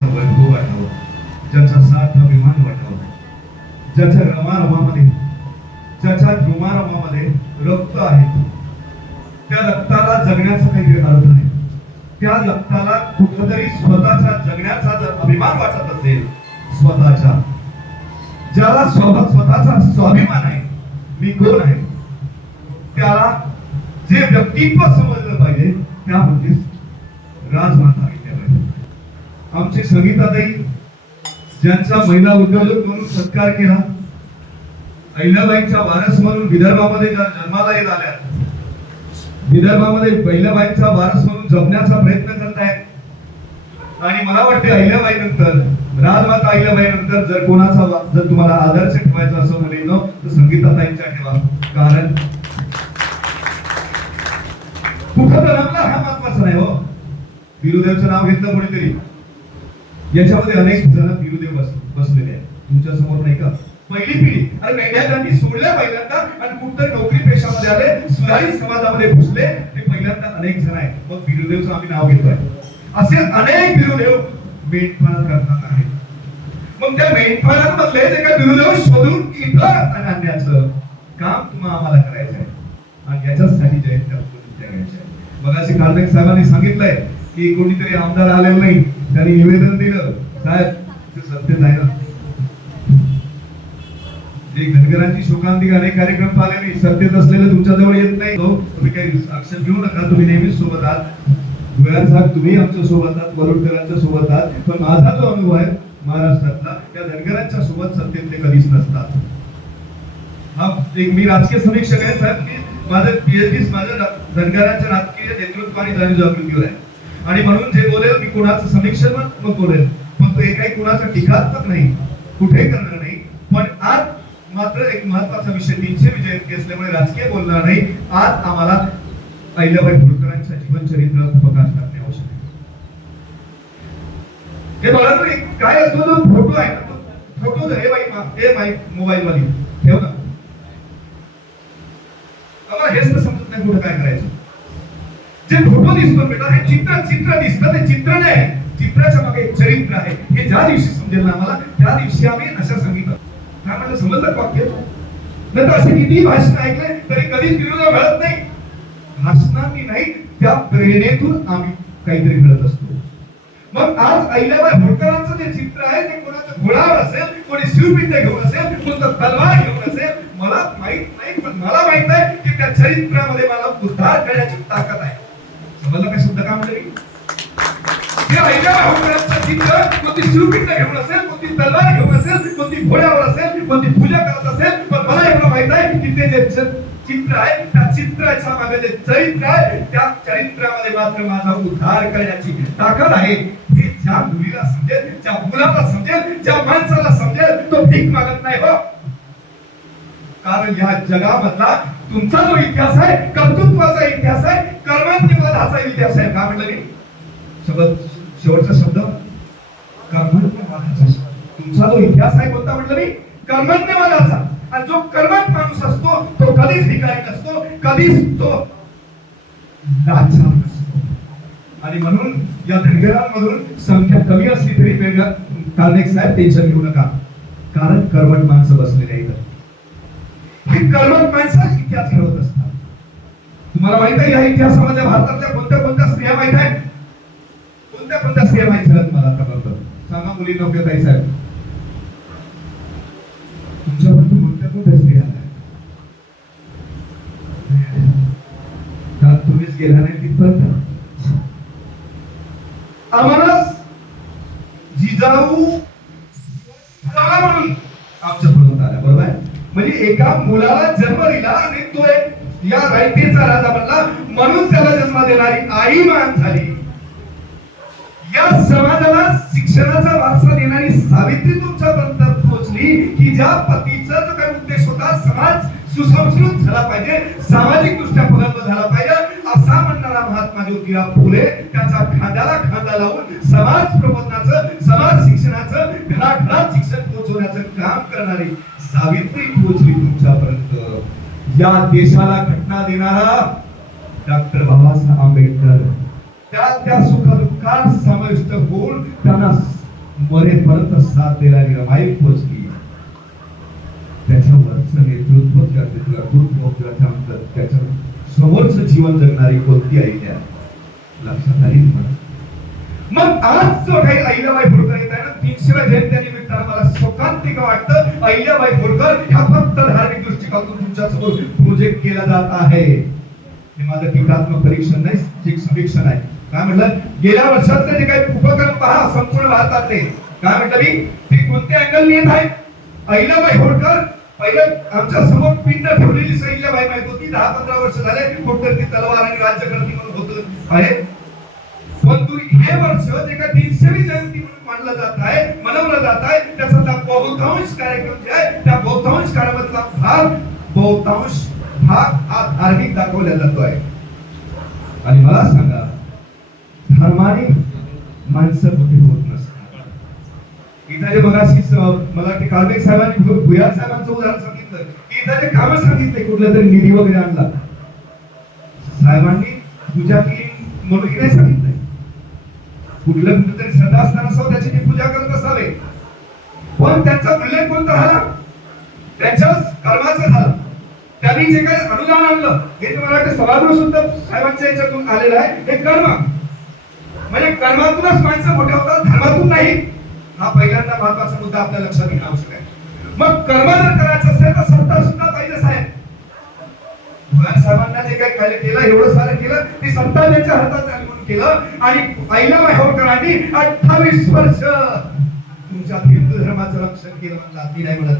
वैभव वाटावं ज्याचा साथ अभिमान वाटावा ज्याच्या रमारमामध्ये ज्याच्या ध्रुमारमामध्ये रक्त आहे त्या रक्ताला जगण्याचा काही अर्थ नाही त्या रक्ताला कुठंतरी स्वतःच्या जगण्याचा जर अभिमान वाटत असेल स्वतःच्या ज्याला स्वतः स्वतःचा स्वाभिमान आहे मी कोण आहे? त्याला जे व्यक्तित्व समजलं पाहिजे त्या म्हणजे राजमाता आहे. आमची संगीताताई ज्यांचा महिला उद्योजक म्हणून सत्कार केला अहिल्याबाईंच्या वारस म्हणून विदर्भामध्ये ज्या जन्माला येत आल्या विदर्भामध्ये अहिल्याबाईंचा वारस म्हणून जपण्याचा प्रयत्न करतायत. आणि मला वाटते अहिल्याबाई नंतर राजमाता अहिल्याबाई नंतर जर कोणाचा जर तुम्हाला आदर्श ठेवायचा असं म्हणेन तर संगीताताईंच्या ठेवा. कारण कुठं जन्मला हा महत्त्वाचा नाही हो. बिरुदेवचं नाव घेतलं कोणीतरी. याच्यामध्ये अनेक जण बिरुदेव बस बसलेले आहेत. तुमच्यासमोर नाही का? पहिली पिढी. अरे मेंढ्या त्यांनी सोडल्या पहिल्यांदा आणि कुठतरी नोकरी पेशामध्ये आले सुधारित समाजामध्ये घुसले. ते पहिल्यांदा अनेक जण आहेत. मग बिरुदेवचं आम्ही नाव घेतोय. असे अनेक बिरुदेव मेंढपाळ करतात आहेत. मग त्या मेंढपाळांमधले जे काय बिरुदेव शोधून इथं आणण्याचं काम तुम्हाला आम्हाला करायचं आहे. आणि याच्यासाठी जयंती आपण द्यायची आहे. मगाशी साहेबांनी सांगितलंय की कोणीतरी आमदार आलेलं नाही. त्यांनी निवेदन दिलं. साहेब ते सत्य नाही ना? जे धनगरांची शोकांतिक अनेक कार्यक्रम पाहिले नाही सत्तेत असलेले तुमच्या जवळ येत नाही तो तुम्ही काही आक्षेप घेऊ नका. तुम्ही नेहमीच सोबत आहात. गोयार साहेब तुम्ही आमच्यासोबत आहात. वरुडकरांच्या सोबत आहात. पण माझा जो अनुभव आहे महाराष्ट्रातला त्या धनगरांच्या सोबत सत्तेतले कधीच नसतात. हा एक मी राजकीय समीक्षक आहे साहेब. मी माझं पीएचडी माझं धनगरांच्या राजकीय नेतृत्व आणि जनजागृतीवर आहे. आणि म्हणून जे बोलेल मी कोणाचं समीक्षणात्मक मग बोलेल. पण हे काही कुणाचा टीकात्मक नाही कुठे करणार नाही. पण आज मात्र एक महत्त्वाचा विषय तीनशे जयंती असल्यामुळे राजकीय बोलणार नाही. आज आम्हाला अहिल्याबाई होळकरांच्या जीवनचरित्र प्रकाश करणे आवश्यक आहे. हे बघा काय असतो तो फोटो आहे ना फोटो हे बाई हे बाई मोबाईल मध्ये ठेव ना आम्हाला हेच तर समजत नाही कुठं काय करायचं जे फोटो दिसतो हे चित्र चित्र दिसतं ते चित्र नाही. चित्राच्या मागे चरित्र आहे. हे ज्या दिवशी समजेल ना आम्हाला त्या दिवशी आम्ही अशा संगीत काय म्हणजे समजलं वाक्य? नंतर असे किती भाषण ऐकले तरी कधीच विरोध मिळत नाही. भाषणांनी नाही त्या प्रेरणेतून आम्ही काहीतरी मिळत असतो. मग आज अहिल्याबाई होळकरांचं जे चित्र आहे ते कोणाचं घोडावर असेल कोणी शिवपिंड घेऊन असेल कोणतं तलवार घेऊन असेल मला माहीत नाही पण मला माहीत आहे की त्या चरित्रामध्ये मला उद्धार करण्याची ताकद आहे. समजलं काय शब्द का म्हणजे अहिल्याबाई कोणती शिवपिंड घेऊन असेल कोणती तलवार घेऊन असेल कोणती घोड्यावर असेल कोणती पूजा करत असेल पण मला एवढं माहीत आहे की जे चित्र आहे त्या चित्राच्या मागे जे चरित्र आहे त्या चरित्रामध्ये मात्र माझा उद्धार करण्याची ताकद आहे. हे ज्या मुलीला समजेल ज्या मुलाला समजेल ज्या माणसाला समजेल तो भीक मागत नाही हो. कारण या जगामधला तुमचा जो इतिहास आहे कर्तृत्वाचा इतिहास आहे कर्मांतिवादाचा इतिहास आहे. का म्हटलं मी? शब्द शेवटचा शब्द. कर्मांतिवादाचा तुमचा जो इतिहास आहे कोणता म्हटलं मी? कर्मांतिवादाचा. आणि जो कर्मात माणूस असतो तो कधीच भिकारी नसतो कधीच तो लाचार आणि म्हणून या धनगरांमधून संख्या कमी असली तरी वेगळं कार्निक साहेब टेन्शन घेऊ नका. कारण कर्मट माणसं बसलेले आहेत. हे कर्मठ माणसं इतिहास घडवत असतात. तुम्हाला माहीत आहे या इतिहासामध्ये भारतातल्या कोणत्या कोणत्या स्त्रिया माहीत आहेत? कोणत्या कोणत्या स्त्रिया माहीत झाल्यात मला आतापर्यंत सांगा मुली नव्हत्या ताई साहेब. तुमच्याबद्दल कोणत्या कोणत्या स्त्रिया आहेत? तुम्हीच गेला नाही तिथपर्यंत आम्हाला जिजाऊ चला म्हणून आमच्या पर्यंत आल्या बरोबर आहे म्हणजे एका मुलाला जन्म दिला आणि तो एक या रायतेचा राजा बनला. म्हणून त्याला जन्म देणारी आई मान झाली. या समाजाला शिक्षणाचा वारसा देणारी सावित्री तुमच्यापर्यंत पोहोचली की ज्या पतीचा जो काही उद्देश होता समाज सुसंस्कृत झाला पाहिजे सामाजिक दृष्ट्या प्रगल्भ झाला पाहिजे असा म्हणणारा महात्मा ज्योतिराव फुले त्याचा खांद्याला खांदा लावून समाज प्रबोधनाचं समाज शिक्षणाचं घराघरात शिक्षण पोहोचवण्याचं काम करणारी सावित्री पोहोचली तुमच्यापर्यंत. या देशाला घटना देणारा डॉक्टर बाबासाहेब आंबेडकर. त्या त्या सुख दुःखात समाविष्ट होऊन त्यांना मरेपर्यंत साथ देणारी रमाई पोचली त्याच्यावरचं नेतृत्व किंवा त्याचं कर्तृत्व त्याच्या समोरचं जीवन जगणारी कोणती आई द्या लक्षात आली तुम्हाला मग आज जो काही अहिल्याबाई होळकर येत आहे ना तीनशेव्या जयंत्यानिमित्तानं मला शोकांतिक वाटतं अहिल्याबाई होळकर ह्या फक्त धार्मिक दृष्टिकोनातून तुमच्यासमोर प्रोजेक्ट केला जात आहे. हे माझं टीकात्मक परीक्षण नाही समीक्षण आहे. काय म्हटलं? गेल्या वर्षातले जे काही उपक्रम पहा संपूर्ण भारतातले. काय म्हटलं मी? ते कोणत्या अँगल येत आहे अहिल्याबाई होळकर पहिले आमच्यासमोर पिंड ठेवलेली अहिल्याबाई माहीत होती दहा पंधरा वर्ष झाले होळकर ती तलवार आणि राज्यकर्ती म्हणून होत. आहे? परंतु हे वर्ष जे का तीनशेवी जयंती म्हणून मानलं जात आहे मनवलं जात आहे त्याचा त्या बहुतांश कार्यक्रम जे आहे त्या बहुतांश कार्यक्रमातला भाग बहुतांश भाग हा धार्मिक दाखवला जातो आहे आणि मला सांगा धर्माने माणसं मोठी होत नसतात. इथं जे मगाशी मला वाटते कार्मिक साहेबांनी भुयार साहेबांचं उदाहरण सांगितलं. की इथं जे कामं सांगितले कुठलं तरी निधी वगैरे आणला. साहेबांनी पूजा म्हणून हे सांगितलं. कुठलं तरी श्रद्धास्थान असावं त्याची मी पूजा करत असावे. पण त्यांचा उल्लेख कोणता झाला? त्यांच्याच कर्माचा झाला. त्यांनी जे काही अनुदान आणलं हे तुम्हाला वाटतं सभागृह सुद्धा साहेबांच्या याच्यातून आलेलं आहे. हे कर्म. म्हणजे कर्मातूनच माणसं मोठे होतात धर्मातून नाही. हा पहिल्यांदा महत्त्वाचा मुद्दा आपल्या लक्षात घेणं आवश्यक आहे. मग कर्म जर करायचं असेल तर सत्ता सुद्धा पाहिजे साहेब. भुयार साहेबांना जे काही काय केलं एवढं सारं केलं ती सत्ता त्यांच्या हातात आली. केलं आणि पहिल्या होळकरांनी अठ्ठावीस वर्ष. तुमच्या हिंदू धर्माचं रक्षण केलं जाती मी नाही म्हणत.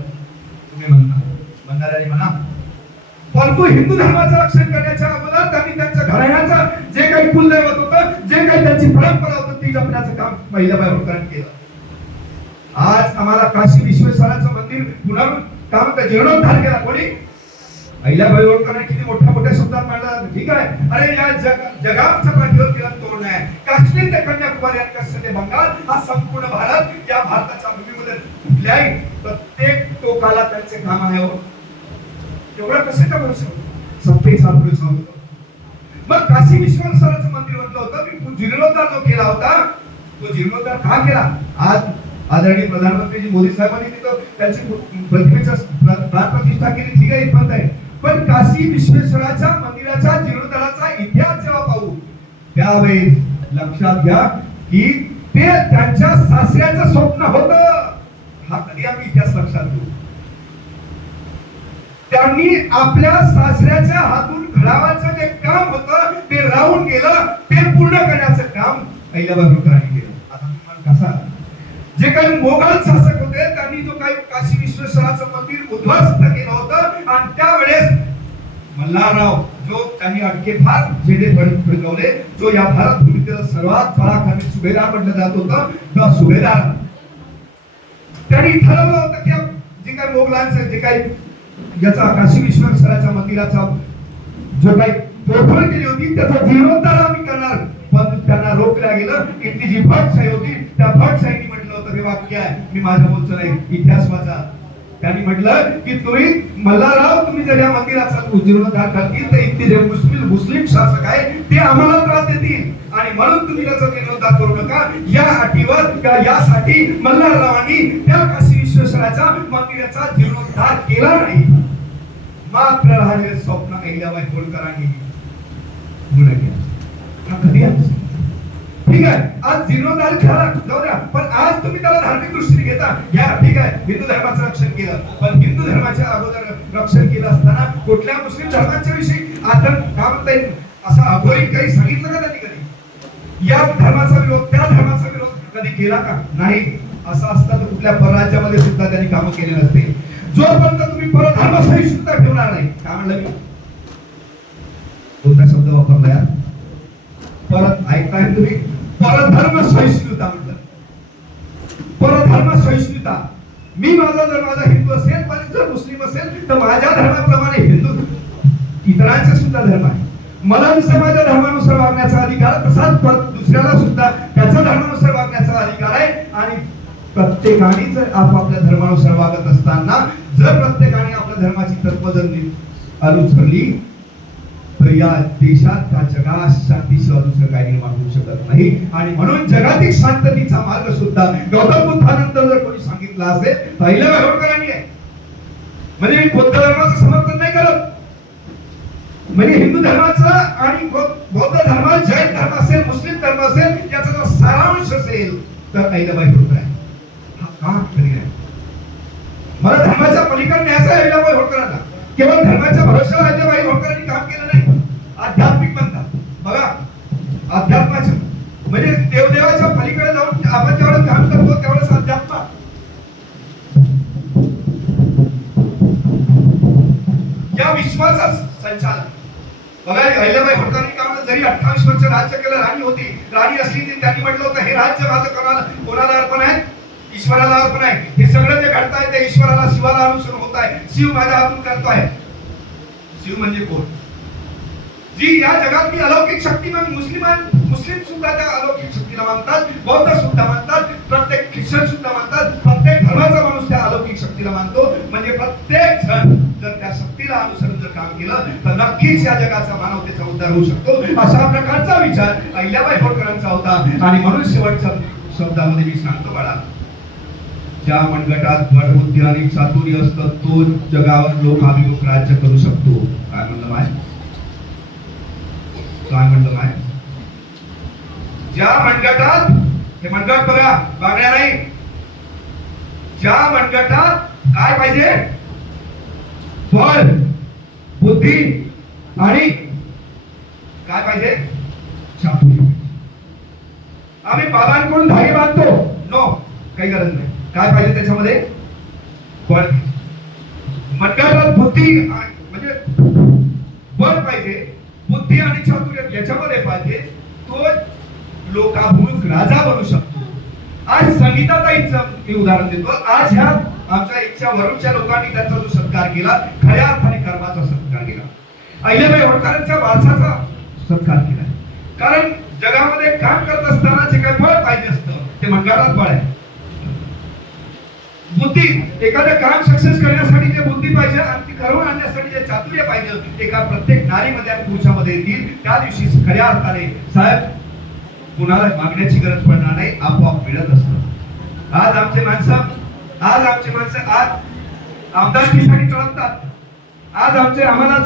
तुम्ही म्हणता. म्हणणाऱ्याने म्हणा. परंतु हिंदू धर्माचं रक्षण करण्याच्या अगोदर त्यांनी त्यांच्या घराण्याचं जे काही कुलदैवत होतं जे काही त्यांची परंपरा होती ती जपण्याचं काम अहिल्याबाई होळकरांनी केलं. आज आम्हाला काशी विश्वेश्वराचं मंदिर पुन्हा काय म्हणतात जीर्णोद्धार केला. कोणी? अहिल्याबाई होळकरांनी किती मोठ्या मोठ्या शब्दात मांडला ठीक आहे. अरे या जग जगाचा पाठीवर तिला तोड नाही. काश्मीर ते कन्याकुमारी आणि कच्छ ते बंगाल? हा संपूर्ण भारत या भारताच्या भूमीमध्ये कुठल्याही प्रत्येक टोकाला त्यांचे काम आहे हो. एवढं कसं का करू शकतो? सत्तेचा पुरुष होतो मग काशी विश्वनाथ मंदिर म्हटलं होतं मी जीर्णोद्धार जो केला होता तो जीर्णोद्धार का केला? आज आदरणीय प्रधानमंत्री मोदी साहेबांनी तिथं त्यांची प्रतिमेचा प्राण प्रतिष्ठा केली. ठीक आहे पण आहे. पण काशी विश्वेश्वराच्या मंदिराच्या जीर्णोद्धाराचा इतिहास जेव्हा पाहू त्यावेळेस लक्षात घ्या की ते त्यांच्या सासऱ्याचं स्वप्न होत. हा कधी आम्ही इतिहास लक्षात घेऊ? त्यांनी आपल्या सासऱ्याच्या हातून घडावाचं जे काम होतं ते राहून गेलं ते पूर्ण करण्याचं काम अहिल्याबाई केलं आता तुम्हाला कसा जे काही मोगल शासक होते त्यांनी जो काही काशी विश्वेश्वराचं मंदिर उद्ध्वस्त केलं होतं आणि त्यावेळेस मल्हारराव जो त्यांनी अटके फार झेडे फडकवले जो या भारत भूमीतील सर्वात पराक्रमी सुभेदार म्हटलं जात होतं तो सुभेदार. त्यांनी ठरवलं होतं की जे काही मोगलांचं जे काही याचा काशी विश्वेश्वराच्या मंदिराचा जो काही तोडफोड केली होती त्याचा जीर्णोद्धार आम्ही करणार. पण त्यांना रोखल्या गेलं. इथली जी भटशाही होती त्या भटशाहीने हे वाक्य आहे. मी माझं बोलतो नाही इतिहास वाचा त्यांनी म्हटलं की तुम्ही मल्हारराव तुम्ही जर या मंदिराचा जीर्णोद्धार करतील तर इथे जे मुस्लिम मुस्लिम शासक आहे ते आम्हाला त्रास देतील. आणि म्हणून तुम्ही त्याचा जीर्णोद्धार करू नका. या अटीवर यासाठी मल्हाररावांनी त्या काशी विश्वेश्वराच्या मंदिराचा जीर्णोद्धार केला नाही. मात्र राहिले स्वप्न अहिल्याबाई होळकरांनी कधी आहे? ठीक आहे. आज जीर्णोद्धार खरा जाऊ द्या पण आज तुम्ही त्याला धार्मिक दृष्टीने घेता. या ठीक आहे. हिंदू धर्माचं रक्षण केलं. पण हिंदू धर्माच्या अगोदर रक्षण केलं असताना कुठल्या मुस्लिम धर्माच्या विषयी आता काम येईल? असं अघोरी काही सांगितलं का त्यांनी कधी? या धर्माचा विरोध त्या धर्माचा विरोध कधी केला का? नाही. असं असतं तर कुठल्या परराज्यामध्ये सुद्धा त्यांनी कामं केले नसते जोपर्यंत तुम्ही परधर्म सहिष्णुता ठेवणार नाही. काय म्हणलं मी? कोणता शब्द वापरला यार परत ऐकताय तुम्ही परधर्म सहिष्णुता म्हणतात. परधर्म सहिष्णुता. मी माझा जर माझा हिंदू असेल पण जर मुस्लिम असेल तर माझ्या धर्माप्रमाणे हिंदू इतरांचे सुद्धा धर्म आहे मला माझ्या धर्मानुसार वागण्याचा अधिकार तसाच दुसऱ्याला सुद्धा त्याचा धर्मानुसार वागण्याचा अधिकार आहे. आणि प्रत्येकाने जर आपापल्या धर्मानुसार वागत असताना जर प्रत्येकाने आपल्या धर्माची तत्व जर अनुसरली तर या देशात त्या जगात शांतीशिवाय दुसरं काही निर्माण होऊ शकत नाही. आणि म्हणून जागतिक शांततेचा मार्ग सुद्धा गौतम बुद्धानंतर जर कोणी सांगितला असेल पहिल्या अहिल्याबाई आहे म्हणजे मी बौद्ध धर्माचं समर्थन नाही करत. म्हणजे हिंदू धर्माचा आणि बौद्ध धर्म जैन धर्म असेल मुस्लिम धर्म असेल याचा जर सारांश असेल तर अहिल्याबाई होत आहे हा का खरी आहे मला धर्माच्या पलीकडे न्यायचा आहे अहिल्याबाई होळकरांना केवळ धर्माच्या भरोशावर अहिल्याबाई या संचालक बघा अहिल्याबाई होळकरांनी काम जरी अठ्ठावीस वर्ष राज्य केलं राणी होती. राणी असली तरी त्यांनी म्हटलं होतं हे राज्य माझं कोणाला कोणाला अर्पण आहे? ईश्वराला अर्पण आहे. हे सगळं जे घडताय ते ईश्वराला शिवाला अनुसरून होत आहे. शिव माझ्या हातून करतोय. शिव म्हणजे कोण? जी या जगात मी अलौकिक शक्ती म्हणून मुस्लिम आहे. मुस्लिम सुद्धा त्या अलौकिक शक्तीला मानतात. बौद्ध सुद्धा मानतात. प्रत्येक ख्रिश्चन सुद्धा मानतात. प्रत्येक धर्माचा माणूस त्या अलौकिक शक्तीला मानतो. म्हणजे प्रत्येक जण जर त्या शक्तीला अनुसरण जर काम केलं तर नक्कीच या जगाचा मानवतेचा उद्धार होऊ शकतो. अशा प्रकारचा विचार अहिल्याबाई होळकरांचा होता. आणि म्हणून शेवटच्या शब्दामध्ये मी सांगतो बाळा. ज्या मनगटात बडबुद्धी आणि चातुर्य असतं तो जगावर लोक अभिमुख राज्य करू शकतो. काय म्हणलं माय? काय म्हणलं माय? ज्या मनगटात हे मनगट बघा बागड्या नाही. ज्या मनगटात काय पाहिजे? बळ बुद्धी आणि काय पाहिजे? चातुर्य आम्ही बाबांकडून धागे बांधतो. नो काही गरज नाही. काय पाहिजे त्याच्यामध्ये? बळ मनगटात बुद्धी म्हणजे बळ पाहिजे बुद्धी आणि चातुर्य याच्यामध्ये पाहिजे तो लोकाभिमुख राजा बनू शकतो. आज संगीताताईंचं मी उदाहरण देतो. आज ह्या आमच्या इच्छा वरूनच्या लोकांनी त्यांचा जो सत्कार केला खऱ्या अर्थाने कर्माचा सत्कार. अहिल्याबाई होळकरांच्या वारसाचा सत्कार केला. कारण जगामध्ये काम करत असताना जे काही फळ पाहिजे असतं ते मंगळात फळ आहे. बुद्धी एखादं काम सक्सेस करण्यासाठी जे बुद्धी पाहिजे आणि ती घडवून आणण्यासाठी जे चातुर्य पाहिजे एका प्रत्येक नारीमध्ये आणि पुरुषामध्ये येतील त्या दिवशी खऱ्या अर्थाने साहेब कुणाला मागण्याची गरज पडणार नाही आपोआप मिळत असत. आज आमचे माणसं आज आमचे माणसं आज आमदारकीसाठी तळपतात आज आमचे आम्हाला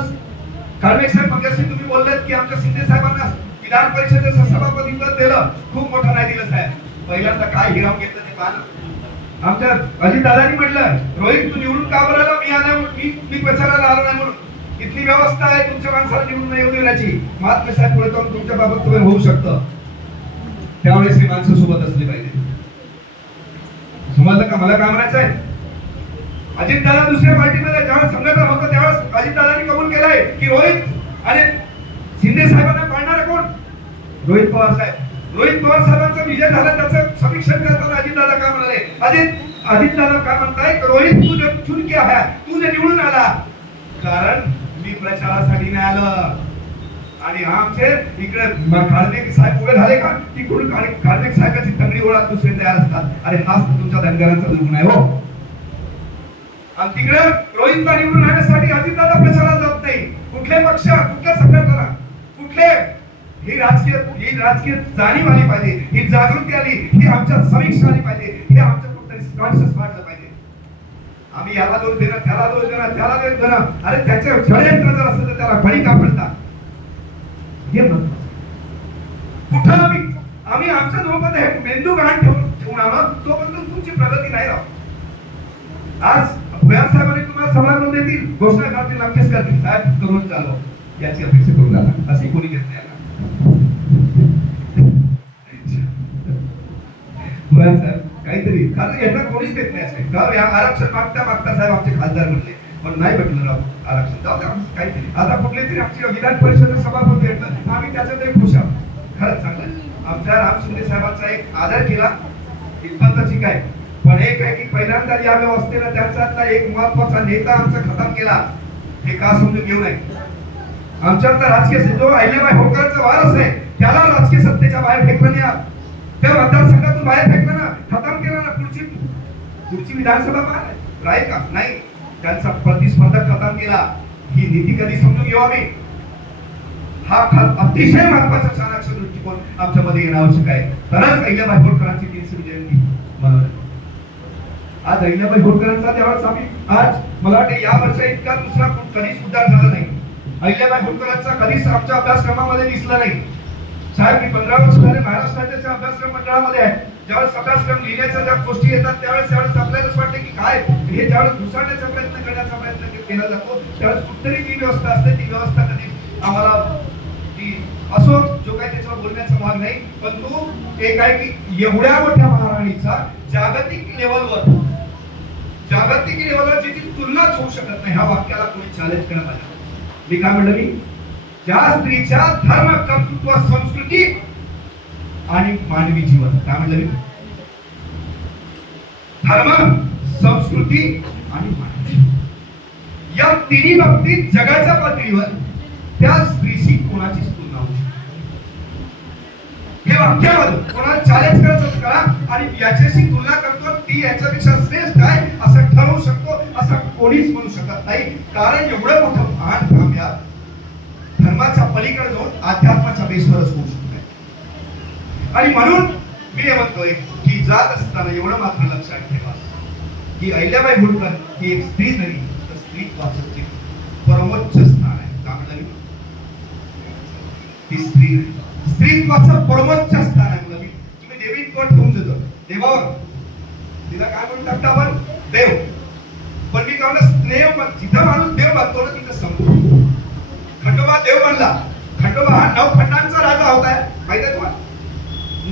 कार्मिक साहेब मगाशी तुम्ही बोललात की आमच्या शिंदे साहेबांना विधान परिषदेचं सभापती पद दिलं खूप मोठं नाही दिलं साहेब. पहिल्यांदा काय हिराव घेतलं ते पाहणं आमच्या अजितदादांनी म्हटलं रोहित तू निवडून का बरं आला? मी आला मी मी प्रचाराला आलो नाही म्हणून. इथली व्यवस्था आहे तुमच्या माणसाला निवडून नाही येऊ देण्याची. महात्मा साहेब पुढे जाऊन तुमच्या बाबत तुम्ही होऊ शकतं. त्यावेळेस हे माणसं सोबत असली पाहिजे. समजलं का मला काय म्हणायचं आहे? अजित दादा दुसऱ्या पार्टीमध्ये ज्यावेळेस संघटन होतं त्यावेळेस अजित दादांनी कबूल केलाय की रोहित आणि शिंदे साहेबांना पाडणार कोण? रोहित पवार साहेब. रोहित पवार साहेबांचा विजय झाला त्याचं समीक्षण करताना अजित दादा काय म्हणाले? अजित अजित दादा काय म्हणताय? रोहित तू जर चुनके आहे तू जे निवडून आला कारण मी प्रचारासाठी नाही आलं. आणि आमचे इकडे म- साहेब उभे झाले का? तिकडून खाली- खासदार साहेबांची तंगडी ओळख दुसरे तयार असतात. अरे हाच तुमच्या धनगरांचा दुर्गुण आहे हो. आणि तिकडे रोहित निवडून आणण्यासाठी अजितदादा प्रचारात जात नाही. कुठले पक्ष कुठल्या संघटना कुठले? ही राजकीय ही राजकीय जाणीव आली पाहिजे. ही जागृती आली. ही आमच्या समीक्षा आली पाहिजे. हे आमच्या कुठतरी कॉन्शियस वाढलं पाहिजे. आम्ही याला दोष देणार त्याला दोष देणार त्याला दोष देणार. अरे त्याचे षडयंत्र जर असेल तर त्याला बळी का पडतात हे कुठं आम्ही? आम्ही आमच्या जोपर्यंत हे मेंदू गाण ठेवून ठेवून आणत तोपर्यंत तुमची प्रगती नाही राहत. आज भुयार साहेबांनी तुम्हाला सभागृह देतील. घोषणा करतील नक्कीच करतील. साहेब करून चालव याची अपेक्षा करू नका. असे कोणी घेत नाही आता. भुयार साहेब काहीतरी. कारण यांना कोणीच देत नाही असे. कारण या आरक्षण मागता मागता साहेब आमचे खासदार म्हणले. पण नाही भेटलं राव आरक्षण. जाऊ द्या काहीतरी. आता कुठले तरी आमची विधान परिषद सभापती भेटलं आम्ही त्याच्यात एक खुश आहोत. खरंच चांगलं आमच्या राम शिंदे साहेबांचा एक आदर केला. इथपर्यंत काय? पण एक आहे की पहिल्यांदा या व्यवस्थेनं त्यांच्यातला एक महत्त्वाचा नेता आमचा खतम केला हे का समजून घेऊ नये? आमच्यात राजकीय जो अहिल्याबाई होळकरांचा वारस आहे त्याला राजकीय सत्तेच्या बाहेर फेकलं नाही त्या मतदारसंघातून बाहेर फेकलं ना खतम केलं ना पुढची पुढची विधानसभा बाहेर राहील का? नाही. त्यांचा प्रतिस्पर्धक खतम केला. ही नीती कधी समजून घेऊ आम्ही? हा खा अतिशय महत्त्वाचा चाणाक्ष दृष्टिकोन आमच्यामध्ये येणं आवश्यक आहे. तरच अहिल्याबाई होळकरांची तीनशे जयंती मला आज अहिल्याबाई होटकरांचा त्यावेळेस आम्ही आज मला वाटते या वर्षा इतका दुसरा कधीच उद्धार झाला नाही. अहिल्याबाई होटकरांचा कधीच आमच्या अभ्यासक्रमामध्ये दिसला नाही. साहेब मी पंधरा वर्ष झाले महाराष्ट्र अभ्यासक्रम मंडळामध्ये आहे. ज्यावेळेस अभ्यासक्रम लिहिण्याच्या ज्या गोष्टी येतात त्यावेळेस त्यावेळेस आपल्यालाच वाटते की काय? हे ज्यावेळेस घुसाडण्याचा प्रयत्न करण्याचा प्रयत्न केला जातो. त्यावेळेस कुठतरी जी व्यवस्था असते ती व्यवस्था कधी आम्हाला ती असो जो काही त्याच्यावर बोलण्याचा भाग नाही पण तू एक आहे की एवढ्या मोठ्या महाराणीचा जागतिक लेवलवर जागतिक लेवलवर जिची तुलनाच होऊ शकत नाही ह्या वाक्याला कोणी चॅलेंज करत आलं मी काय म्हणलं मी? ज्या स्त्रीच्या धर्म कर्तृत्व संस्कृती आणि मानवी जीवन काय म्हणलं मी? धर्म संस्कृती आणि मानवी या तिन्ही बाबतीत जगाच्या पातळीवर त्या स्त्रीशी कोणाची तुलना होऊ शकत नाही. हे वाक्यावर कोणाला चॅलेंज करायचं करा आणि याच्याशी तुलना करतो ती याच्यापेक्षा श्रेष्ठ आहे असं ठरवू शकतो असं कोणीच म्हणू शकत नाही. कारण एवढं मोठं महान काम या धर्माच्या पलीकडे जाऊन अध्यात्माच्या बेसवरच होऊ शकत आणि म्हणून मी हे म्हणतोय की जात असताना एवढं मात्र लक्षात ठेवा. की अहिल्याबाई होळकर ही एक स्त्री जरी तर स्त्री वाचकची परमोच्च स्थान आहे का म्हणलं ती स्त्री नाही. स्त्रीत्वाचं परमोच्च स्थान आहे म्हणलं तुम्ही देवी कोण ठेवून देतो. देवावर. तिला काय म्हणून टाकता आपण? देव. पण मी काय म्हणलं स्नेह जिथं माणूस देव मानतो ना तिथं संपूर्ण खंडोबा देव बनला खंडोबा हा नऊ खंडांचा राजा होता. माहिती आहे तुम्हाला?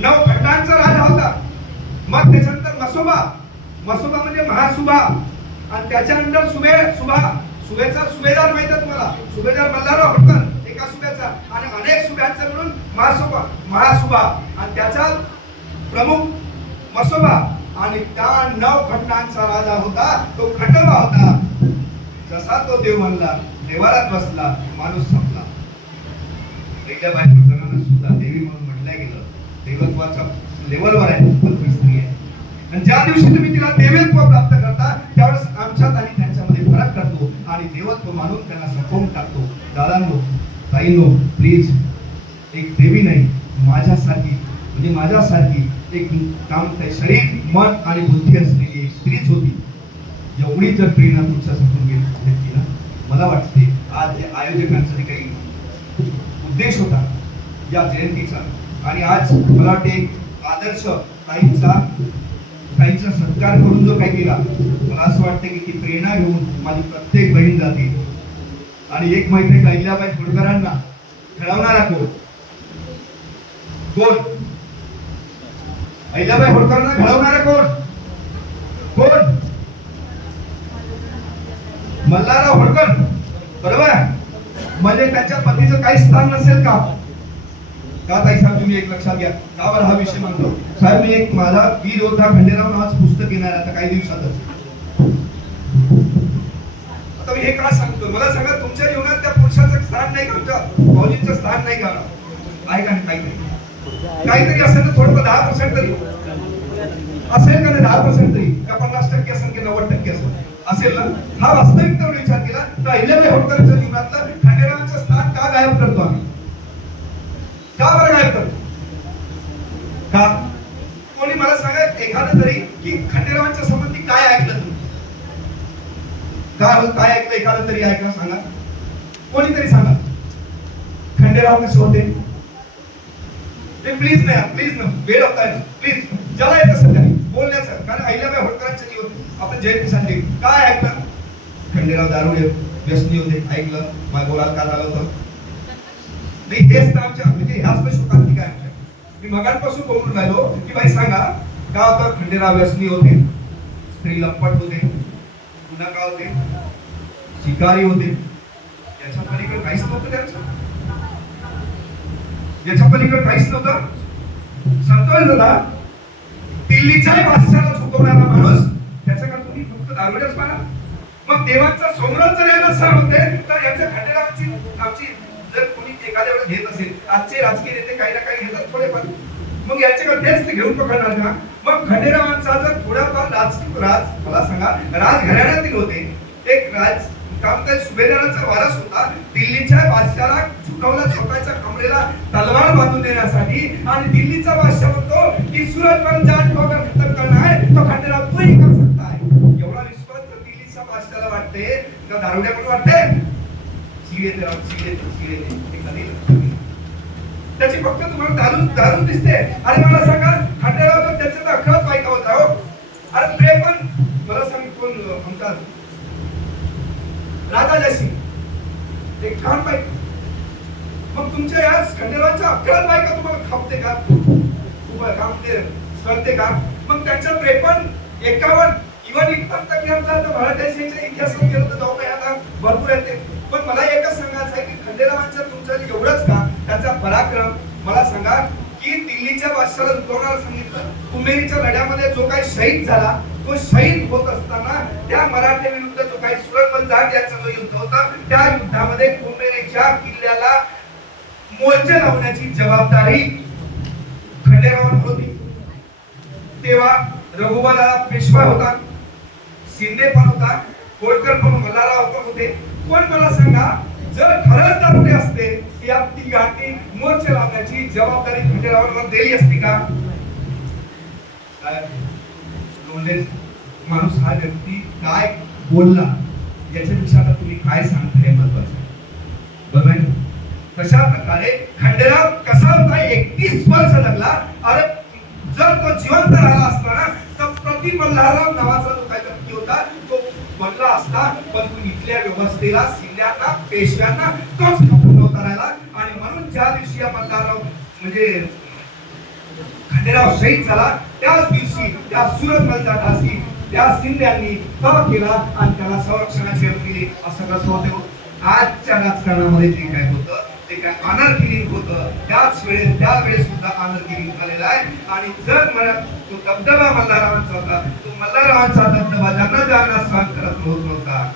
नऊ खंडांचा राजा होता. मग त्याच्यानंतर मसोबा. मसोबा म्हणजे महासुभा आणि त्याच्यानंतर सुबे सुभा. सुभेचा सुभेदार माहिती आहे तुम्हाला? सुभेदार मल्हारराव भटकर एका सुभ्याचा आणि अनेक सुभ्यांचा मिळून महासुभा महासुभा. आणि त्याचा प्रमुख मसोबा आणि त्या नऊ घटनांचा राजा होता तो खंडोबा होता. जसा तो देव म्हणला देवालाच बसला माणूस संपला. अहिल्याबाई होळकरांना सुद्धा देवी म्हणून म्हटलं गेलं देवत्वाच्या लेवलवर आहे पण स्त्री आहे. आणि ज्या दिवशी तुम्ही तिला देवत्व प्राप्त करता त्यावेळेस आमच्यात आणि त्यांच्यामध्ये फरक करतो आणि देवत्व मानून त्यांना संपवून टाकतो. दादांनो ताईंनो प्लीज एक देवी नाही माझ्यासारखी म्हणजे माझ्यासारखी एक काम शरीर मन आणि बुद्धी असलेली एक स्त्रीच होती. एवढी जर प्रेरणा तुमच्यासाठी समोर गेली मला वाटते आज या आयोजकांचा जे काही उद्देश होता या जयंतीचा आणि आज मला वाटते आदर्श काहींचा काहींचा सत्कार करून जो काही केला मला असं वाटतं की ती प्रेरणा घेऊन माझी प्रत्येक बहीण जाते. आणि एक माहिती आहे का अहिल्याबाई होळकरांना घडवणारा कोण? कोण अहिल्याबाई होळकरांना घडवणारा कोण? कोण? मल्हारराव होळकर बरोबर म्हणजे त्याच्या पतीचं काही स्थान नसेल का? का ताई साहेब तुम्ही एक लक्षात घ्या. का बरं हा विषय म्हणतो साहेब मी एक माझा वीर योद्धा खंडेराव नावाचं पुस्तक येणार आहे आता काही दिवसातच. आता हे का सांगतो? मला सांगा तुमच्या जीवनात त्या पुरुषाचं स्थान नाही का? तुमच्या भाऊजींचं स्थान नाही का? आहे का नाही काहीतरी. काहीतरी असेल तर थोडं दहा पर्सेंट तरी. असेल का नाही दहा पर्सेंट तरी? का पन्नास टक्के असेल की नव्वद टक्के असेल? असेल ना? हा वास्तविक वास्तविकतेवर विचार केला तर अहिल्याबाई होळकरच्या जीवनातलं खंडेरावांचं स्थान का गायब करतो आम्ही? का बरं गायब करतो? का? कोणी मला सांगा एखादं तरी की खंडेरावांच्या संबंधी काय ऐकलं तुम्ही काय काय ऐकलं एखादं तरी ऐकलं सांगा. कोणीतरी सांगा. खंडेराव कसे होते ते प्लीज नाही प्लीज ना वेळ होता प्लीज ज्याला येत असेल त्याने बोलण्याचं. कारण अहिल्याबाई होळकरांचं जीवन आपण जयंतीसाठी काय ऐकलं? खंडेराव दारू व्यसनी होते. ऐकलं. माझ्या बोलायला का झालं होतं? नाही हेच तर आमच्या म्हणजे ह्याच तर शोकांती काय आमच्या. मी मगांपासून बोलून राहिलो की बाई सांगा का होतं खंडेराव व्यसनी होते? स्त्री लंपट होते. पुन्हा का होते? शिकारी होते. याच्या पलीकडे काहीच नव्हतं त्यांचं याच्या पलीकडे काहीच नव्हतं. संतोष दादा दिल्लीच्या बादशाला झुकवणारा माणूस त्याचं त्याच्याकडे तुम्ही फक्त दारुड्याच पाहा. मग देवाचा सोमनाथ जर यायला सर होते तर याच्या खंडेरावाची आमची जर कोणी एखाद्या वेळेस घेत असेल आजचे राजकीय नेते काही ना काही घेतात थोडेफार मग याच्याकडे तेच ते घेऊन पकडणार का? मग खंडेरावांचा जर थोडाफार राजकीय राज मला सांगा राजघराण्यातील होते एक राज काम त्या सुभेदाराचा वारस होता दिल्लीच्या बादशाला नवला स्वतःच्या कमरेला तलवार बांधून देण्यासाठी. आणि दिल्लीचा बादशाह म्हणतो की सूरज पर जाट होकर खतम करना आहे. तो खंडेला तू ही कर सकता है एवढा विश्वास तर दिल्लीच्या बादशाला वाटते का दारुड्या पण वाटते चिड तर राव, तर येते, ते कधी त्याची फक्त तुम्हाला दारू दारू दिसते. अरे मला सांगा खंडेराव तर त्याच्या तर अकराच बायका होता हो अरे ते पण मला सांग कोण अं, आमचा राजा जयसिंग एक खान बाई मग तुमच्या या खंडेरावाच्या अकराच बायका तुम्हाला खापते का? तुम्हाला काम ते कळते का? मग त्यांच्या त्रेपन्न एकावन्न इव्हन इथपर्यंत की आमचा आता मराठ्याच्या इतिहासात गेलो तर जाऊ काय आता भरपूर येते पण मला एकच सांगायचं आहे की खंडेरावांच्या तुमच्या एवढंच का? त्याचा पराक्रम मला सांगा की दिल्लीच्या बादशाला झुकवणार सांगितलं. कुमेरीच्या लढ्यामध्ये जो काही शहीद झाला तो शहीद होत असताना त्या मराठे विरुद्ध जो काही सुरत जाट यांचा जो युद्ध होता त्या युद्धामध्ये कुमेरीच्या किल्ल्याला मोर्चा लावण्याची जबाबदारी खंडेरावांवर होती. तेव्हा रघुबाला पेशवा होता शिंदे पण होता होळकर पण मल्हारा पण होते. पण मला सांगा जर खरंच दारुडे असते या तिघांनी मोर्चे लावण्याची जबाबदारी खंडेरावांवर दिली असती का? माणूस हा व्यक्ती काय बोलला याच्यापेक्षा आता तुम्ही काय सांगता हे महत्वाचं आहे. कशा प्रकारे खंडेराव कसा होता एकतीस वर्ष जगला अरे जर तो जिवंत राहिला असता ना तर प्रति मल्हारराव नावाचा जो काही व्यक्ती होता तो बनला असता पण तू इथल्या व्यवस्थेला सिल्ल्यांना पेशव्यांना तोच खपून नव्हता राहिला आणि म्हणून ज्या दिवशी या मल्हारराव म्हणजे खंडेराव शहीद झाला त्याच दिवशी त्या सुरत मलजाटाशी त्या शिंद्यांनी तह केला आणि त्याला संरक्षणाची दिली. असं कसं होतं? आजच्या राजकारणामध्ये जे काय होतं जे काय ऑनर किलिंग होतं. त्याच वेळेस त्यावेळेस सुद्धा ऑनर किलिंग झालेलं आहे. आणि जर मला तो दबदबा मल्हाररावांचा होता तो मल्हाररावांचा दबदबा ज्यांना ज्यांना सहन करत होत नव्हता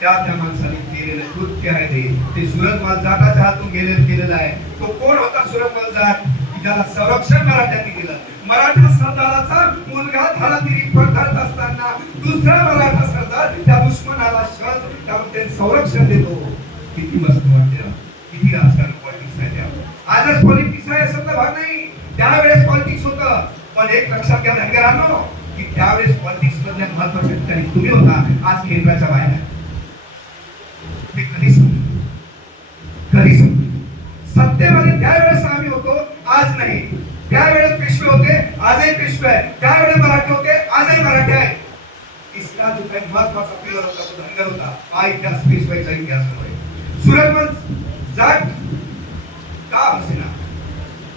त्या त्या माणसाने केलेलं कृत्य आहे ते. ते सुरत जाटाच्या हातून गेले केलेलं आहे. तो कोण होता सुरतमाल जाट ज्याला संरक्षण मराठ्यांनी दिलं. मराठा सरदाराचा मुलगा धारातिरी पडताळत असताना दुसरा मराठा सरदार त्या दुश्मनाला शज त्यामुळे संरक्षण देतो. किती मस्त वाटते. ही आजकाल पॉलिटिक्स आहे आजच पॉलिटिक्स आहे असं तर भाग नाही. त्यावेळेस पॉलिटिक्स होतं. पण एक लक्षात घ्या धनगरांनो की त्यावेळेस पॉलिटिक्स मधल्या महत्त्वाच्या ठिकाणी तुम्ही होता. आज केंद्राच्या बाहेर आहे. ते कधी समजेल कधी समजेल सत्तेमध्ये त्यावेळेस आम्ही होतो आज नाही. त्यावेळेस पेशवे होते आजही पेशवे आहे. त्यावेळेस मराठी होते आजही मराठी आहे इसका जो काही महत्त्वाचा पिलर होता तो धनगर होता. हा इतिहास पेशवाईचा इतिहास होय जात का असेना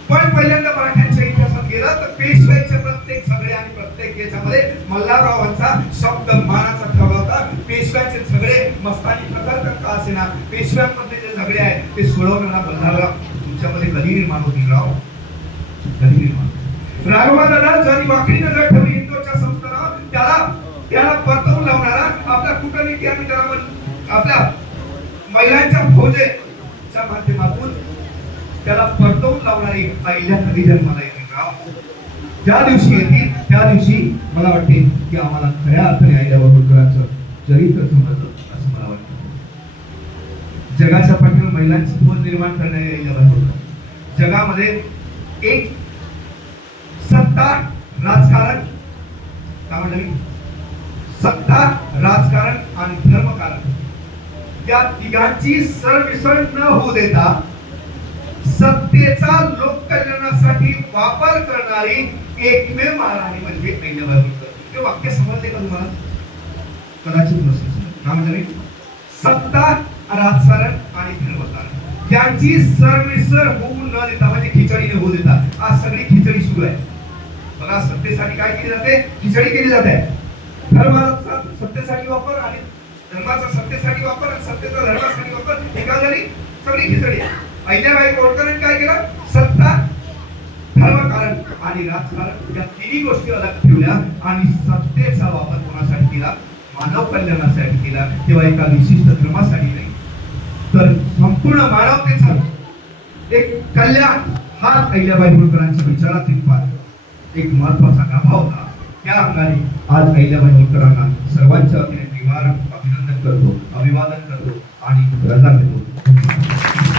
पण पहिल्यांदा मराठ्यांच्या इतिहासात गेला तर पेशवाईचे प्रत्येक सगळे आणि प्रत्येक याच्यामध्ये मल्हाररावांचा शब्द मानाचा ठेवला होता. पेशव्यांचे सगळे मस्तानी प्रकार तर का असेना पेशव्यांमध्ये जे झगडे आहेत ते सोडवणारा मल्हारराव. तुमच्यामध्ये कधी निर्माण होतील राव. कधी निर्माण राघवा दादा ज्यांनी वाकडी नजर ठेवली इंदोरच्या संस्थानावर त्याला त्याला परतवून लावणारा आपल्या कुटनीती आणि त्याला आपल्या महिलांच्या फौजेच्या माध्यमातून त्याला परतवून लावणारी पहिल्या कधी जन्माला येतील ज्या दिवशी येतील त्या दिवशी मला वाटते की आम्हाला खऱ्या अर्थाने आईला होळकरांचं चरित्र समजलं असं मला वाटतं. जगाच्या पाठीवर महिलांची फौज निर्माण करणारी आईला होळकर जगामध्ये एक सत्ता राजकारण काय म्हणलं? सत्ता राजकारण आणि धर्मकारण. या तिघांची सरमिसळ न होऊ देता सत्तेचा लोककल्याणासाठी वापर करणारी एकमेव महाराणी म्हणजे अहिल्याबाई होळकर वाक्य समजले का तुम्हाला? कदाचित नसेल. म्हणजे सत्ता राजकारण आणि धर्मकारण. यांची सरमिसळ होऊ न देता म्हणजे खिचडीने होऊ देता. आज सगळी खिचडी सुरू आहे. बघा सत्तेसाठी काय केली जाते? खिचडी केली जाते. धर्माचा सत्तेसाठी वापर आणि धर्माचा सत्तेसाठी वापर आणि सत्तेचा धर्मासाठी वापर. एका झाली सगळी खिचडी. अहिल्याबाई होळकरांनी काय केलं? सत्ता धर्मकारण आणि राजकारण या तिन्ही गोष्टी अलग ठेवल्या आणि सत्तेचा वापर कोणासाठी केला? मानव कल्याणासाठी केला. तेव्हा एका विशिष्ट धर्मासाठी नाही. तर संपूर्ण मानवतेचा एक कल्याण हा अहिल्याबाई होळकरांच्या विचारातील पाठ एक महत्त्वाचा गाभा होता. त्या अंगाने आज अहिल्याबाई होळकरांना सर्वांच्या वतीने निवारण अभिनंदन करतो अभिवादन करतो आणि रजा घेतो.